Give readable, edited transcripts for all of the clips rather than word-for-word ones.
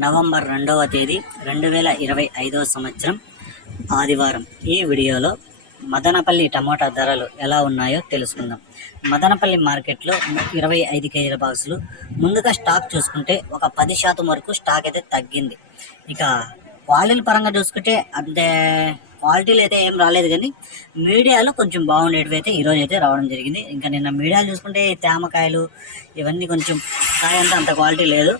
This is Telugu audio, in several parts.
నవంబర్ 2వ తేదీ 2025 సంవత్సరం ఆదివారం. ఈ వీడియోలో మదనపల్లి టమోటా ధరలు ఎలా ఉన్నాయో తెలుసుకుందాం. మదనపల్లి మార్కెట్లో 25 కేజీల బాక్సులు. ముందుగా స్టాక్ చూసుకుంటే ఒక 10% వరకు స్టాక్ అయితే తగ్గింది. ఇక క్వాలిటీల పరంగా చూసుకుంటే అంతే క్వాలిటీలు అయితే ఏం రాలేదు, కానీ మీడియాలో కొంచెం బాగుండేటివి అయితే ఈరోజు అయితే రావడం జరిగింది. ఇంకా నిన్న మీడియాలు చూసుకుంటే తేమకాయలు ఇవన్నీ కొంచెం కాయ అంత క్వాలిటీ లేదు.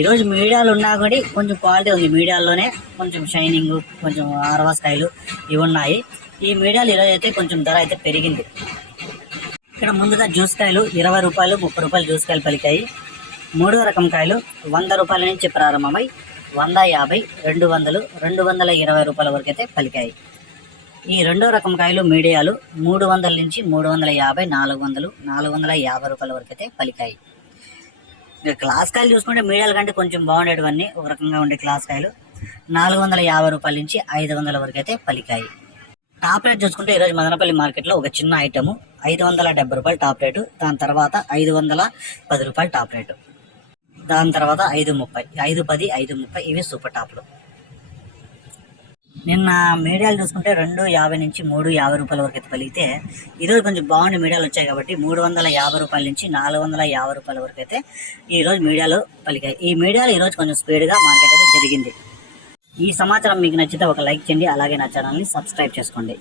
ఈరోజు మీడియాలు ఉన్నా కూడా కొంచెం క్వాలిటీ ఉంది. మీడియాలోనే కొంచెం షైనింగ్, కొంచెం ఆరవాసకాయలు ఇవి ఉన్నాయి. ఈ మీడియాలు ఈరోజు అయితే కొంచెం ధర అయితే పెరిగింది. ఇక్కడ ముందుగా జ్యూస్ కాయలు 20 రూపాయలు, 30 రూపాయలు జ్యూస్ కాయలు పలికాయి. మూడో రకం కాయలు 100 రూపాయల నుంచి ప్రారంభమై 150, 200, 220 రూపాయల వరకు అయితే పలికాయి. ఈ రెండో రకం కాయలు మీడియాలు 300 నుంచి 350, 400, 450 రూపాయల వరకు అయితే పలికాయి. క్లాస్ కాయలు చూసుకుంటే మీడియాల కంటే కొంచెం బాగుండేటివన్నీ ఒక రకంగా ఉండే క్లాస్ కాయలు 450 రూపాయల నుంచి 500 వరకు అయితే పలికాయి. టాప్ రేట్ చూసుకుంటే ఈరోజు మదనపల్లి మార్కెట్లో ఒక చిన్న ఐటము 570 రూపాయలు టాప్ రేటు, దాని తర్వాత 510 రూపాయలు టాప్ రేటు, దాని తర్వాత 530, 510, 530 ఇవి సూపర్ టాప్లు. నిన్న మీడియాలు చూసుకుంటే 250 నుంచి 350 రూపాయల వరకు అయితే పలిగితే ఈరోజు కొంచెం బాగుండే మీడియాలు వచ్చాయి కాబట్టి 350 రూపాయల నుంచి 450 రూపాయల వరకు అయితే ఈరోజు మీడియాలు పలికాయి. ఈ మీడియాలు ఈరోజు కొంచెం స్పీడ్గా మార్కెట్ అయితే జరిగింది. ఈ సమాచారం మీకు నచ్చితే ఒక లైక్ చేయండి, అలాగే నా ఛానల్ని సబ్స్క్రైబ్ చేసుకోండి.